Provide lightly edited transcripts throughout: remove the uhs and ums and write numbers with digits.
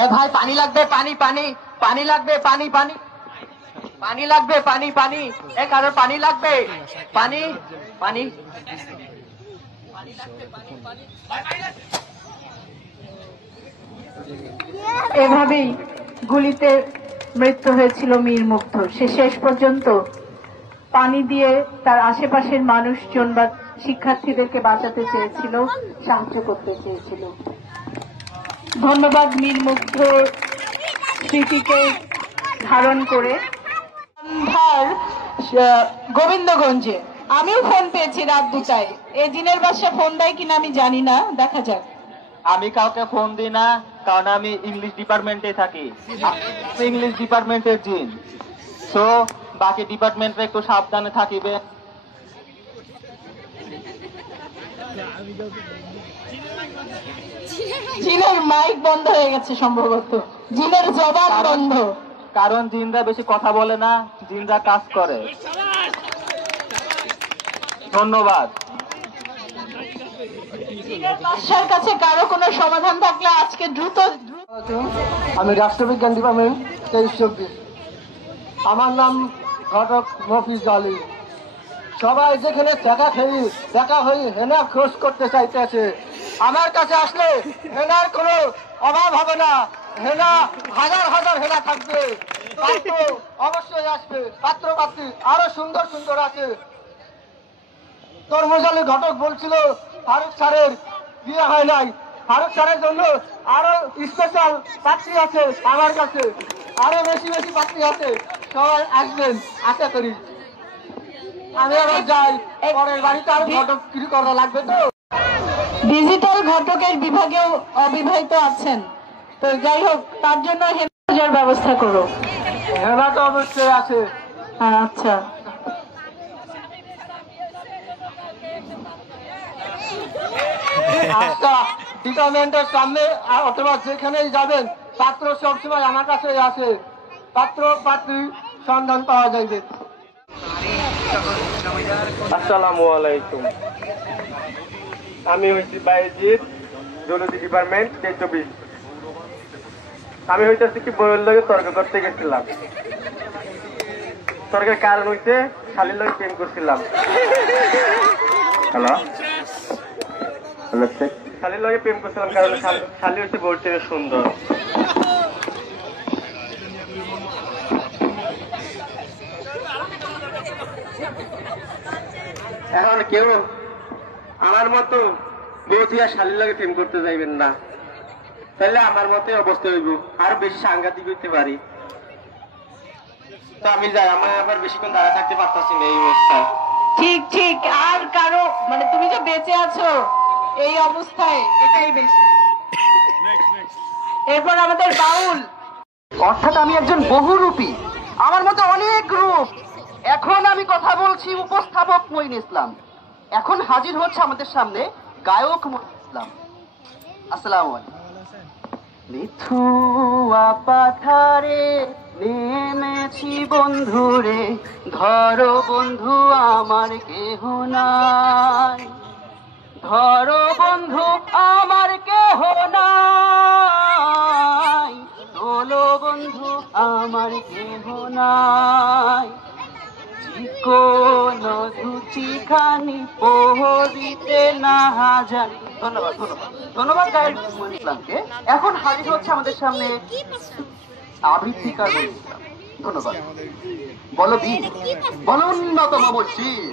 এ ভাই পানি লাগবে, পানি পানি পানি লাগবে, পানি পানি পানি লাগবে, পানি পানি এ কারোর পানি লাগবে, পানি পানি। এভাবেই গুলিতে মৃত্যু হয়েছিল মীর মুগ্ধ। সে শেষ পর্যন্ত পানি দিয়ে তার আশেপাশের মানুষজন বা শিক্ষার্থীদেরকে বাঁচাতে চেয়েছিল, সাহায্য করতে চেয়েছিল। ধন্যবাদ মীর মুগ্ধ স্মৃতিকে ধারণ করে। সন্ধ্যার গোবিন্দগঞ্জে আমিও ফোন পেয়েছি রাত 2টায়। এই দিনের বাসা ফোন দেয় কিনা আমি জানি না, দেখা যাক। আমি কাউকে ফোন দিই না, কারণ আমি ইংলিশ ডিপার্টমেন্টে থাকি, ইংলিশ ডিপার্টমেন্টের জিন। সো বাকি ডিপার্টমেন্টে একটু সাবধানে থাকিবে। জিনের মাইক বন্ধ হয়ে গেছে সম্ভবত, জিনের জবাব বন্ধ। কারণ জিনরা বেশি কথা বলে না, জিনরা কাজ করে। ধন্যবাদ। বাদশার কাছে কারো কোনো সমাধান থাকলে আজকে দ্রুত। আমি রাষ্ট্রবিজ্ঞান ডিপার্টমেন্ট 23-24। আমার নাম ঘটক মফিজ আলী। সবাই যেখানে দেখা হই হেনার খোঁজ করতে চাইতেছে, আমার কাছে আসলে হেনার কোনো অভাব হবে না। হেনা হাজার হাজার হেনা থাকবে, পাত্র অবশ্যই আসবে, পাত্র পাত্রী আরো সুন্দর সুন্দর আছে। তরমুজ আলী ঘটক বলছিল ফারুক স্যারের বিয়ে হয় নাই, ফারুক স্যারের জন্য আরো স্পেশাল পাত্রী আছে আমার কাছে, আরো বেশি বেশি পাত্রী আছে। সবাই আসবেন আশা করি। আমি আবার যাই, পরের বাড়িতে আরো ঘটক কিছু করা লাগবে তো। ডিজিটাল ঘটকের বিভাগেও অবিবাহিত আছেন, তো যাই হোক তার জন্য হেনার ব্যবস্থা করো। হেনা তো অবশ্যই আছে। আচ্ছা, আচ্ছা, ডিপার্টমেন্টের সামনে অথবা যেখানেই যাবেন পাত্র সবসময় আমার কাছে আছে, পাত্র পাত্রী সন্ধান পাওয়া যাইবে। আসসালামু আলাইকুম। আমি হইছি বাইজিৎ, জুলজি ডিপার্টমেন্ট 23-24। আমি হইতেছি কি বইয়ের লগে তর্ক করতে গেছিলাম। তর্কের কারণ হইতে শালির লগে প্রেম করছিলাম। হ্যালো হ্যালো, শালির লগে প্রেম করছিলাম কারণ শালি হচ্ছে বউর থেকে সুন্দর। এখন কেউ আমার মতো বউ দিয়া শালির লাগে প্রেম করতে যাইবেন না, তাহলে আমার মতে অবস্থা হইব, আর বেশি সাংঘাতিক হইতে পারি। তো আমি যাই, আমার আবার বেশিক্ষণ দাঁড়া থাকতে পারতাছি না এই অবস্থায়। ঠিক ঠিক। আর কারো মানে তুমি যে বেঁচে আছো এই অবস্থায় এটাই বেশি। এরপর আমাদের বাউল। অর্থাৎ আমি একজন বহুরূপী, আমার মতো অনেক রূপ। এখন আমি কথা বলছি উপস্থাপক মঈন ইসলাম, এখন হাজির হচ্ছে আমাদের সামনে গায়ক মঈন ইসলাম। আসসালামু আলাইকুম। মিথুয়া পাথারে নেমেছি বন্ধুরে, ধরো বন্ধু আমার কেহ নাই, ধরো বন্ধু আমার কেহ নাই, তোলো বন্ধু আমার কেহ নাই, কোন দুচিখানি পহরিতে না জানি। ধন্যবাদ ধন্যবাদ ধন্যবাদ গায়ক মঈন ইসলামকে। এখন হাজির হচ্ছে আমাদের সামনে আবৃত্তিকার মঈন ইসলাম। ধন্যবাদ। বলো বীর, বলো উন্নত মম শির,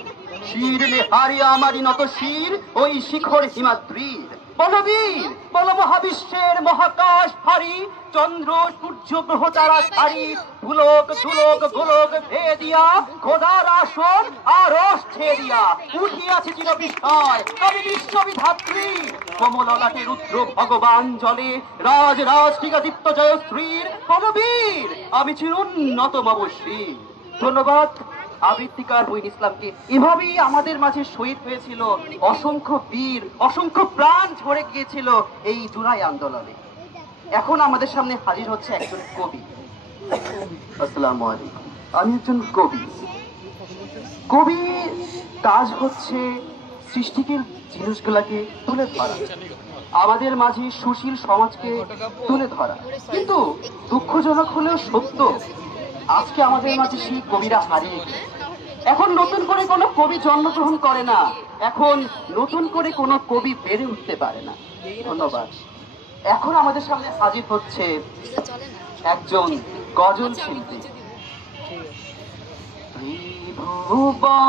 শির নেহারি আমারই নত শির, ওই শিখর হিমাদ্রির। বলো বীর, বলো মহাবিশ্বের মহাকাশ ভারী, চন্দ্র সূর্য গ্রহ তারা সারি, ভুলোক ধুলোক গোলক ভেদিয়া, খোদার আসন আরশ ছেদিয়া, উঠিয়াছে চির বিস্ময় আমি বিশ্ববিধাত্রী, কমললাটে রুদ্র ভগবান জলে, রাজ রাজ টিকাদীপ্ত জয় শ্রীর। বলো বীর, আমি চির উন্নত মম শির। ধন্যবাদ আবৃত্তিকার মঈন ইসলামকে। এভাবেই আমাদের মাঝে শহীদ হয়েছিল অসংখ্য বীর, অসংখ্য প্রাণ ঝরে গিয়েছিল এই জুলাই আন্দোলনে। এখন আমাদের সামনে হাজির হচ্ছে একজন কবি। আসসালামু আলাইকুম। আমি একজন কবি। কবির কাজ হচ্ছে সৃষ্টিকে জিনিসগুলাকে তুলে ধরা। আমাদের মাঝে সুশীল সমাজকে তুলে ধরা। কিন্তু দুঃখজনক হলেও সত্য, আজকে আমাদের মাঝে সেই কবিরা হারিয়ে গেছে। এখন নতুন করে কোনো কবি জন্মগ্রহণ করে না, এখন নতুন করে কোনো কবি বেড়ে উঠতে পারে না। ধন্যবাদ। এখন আমাদের সামনে হাজির হচ্ছে একজন গজল শিল্পী। ত্রিভুবনের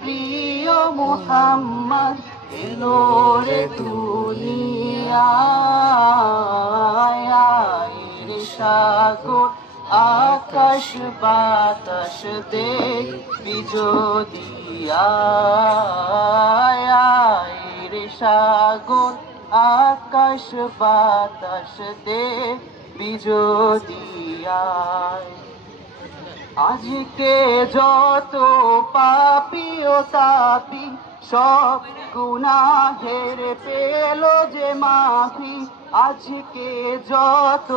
প্রিয় মুহাম্মদ এলো রে দুনিয়ায়, সাগর আকাশ বাতাস দেখবি যদি রে সাগর আকাশ বাতাস দেখবি যদি আজকে যত পাপী ও তাপী সব গুনাহের পেল যে মাফি, আজকে যত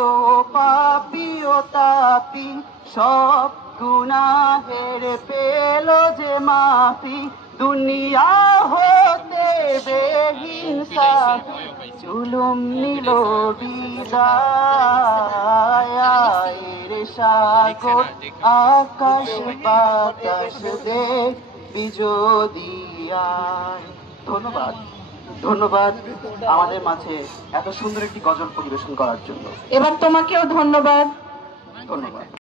পাপী ও তাপী সব গুনাহের পেল যে মাফি, দুনিয়া হতে বেহিনসাফি জুলুম নিল বিদায়, রে সাগর আকাশ বাতাস দেখবি যদি ধন্যবাদ। ধন্যবাদ আমাদের মাঝে এত সুন্দর একটি গজল পরিবেশন করার জন্য। এবার তোমাকেও ধন্যবাদ। ধন্যবাদ।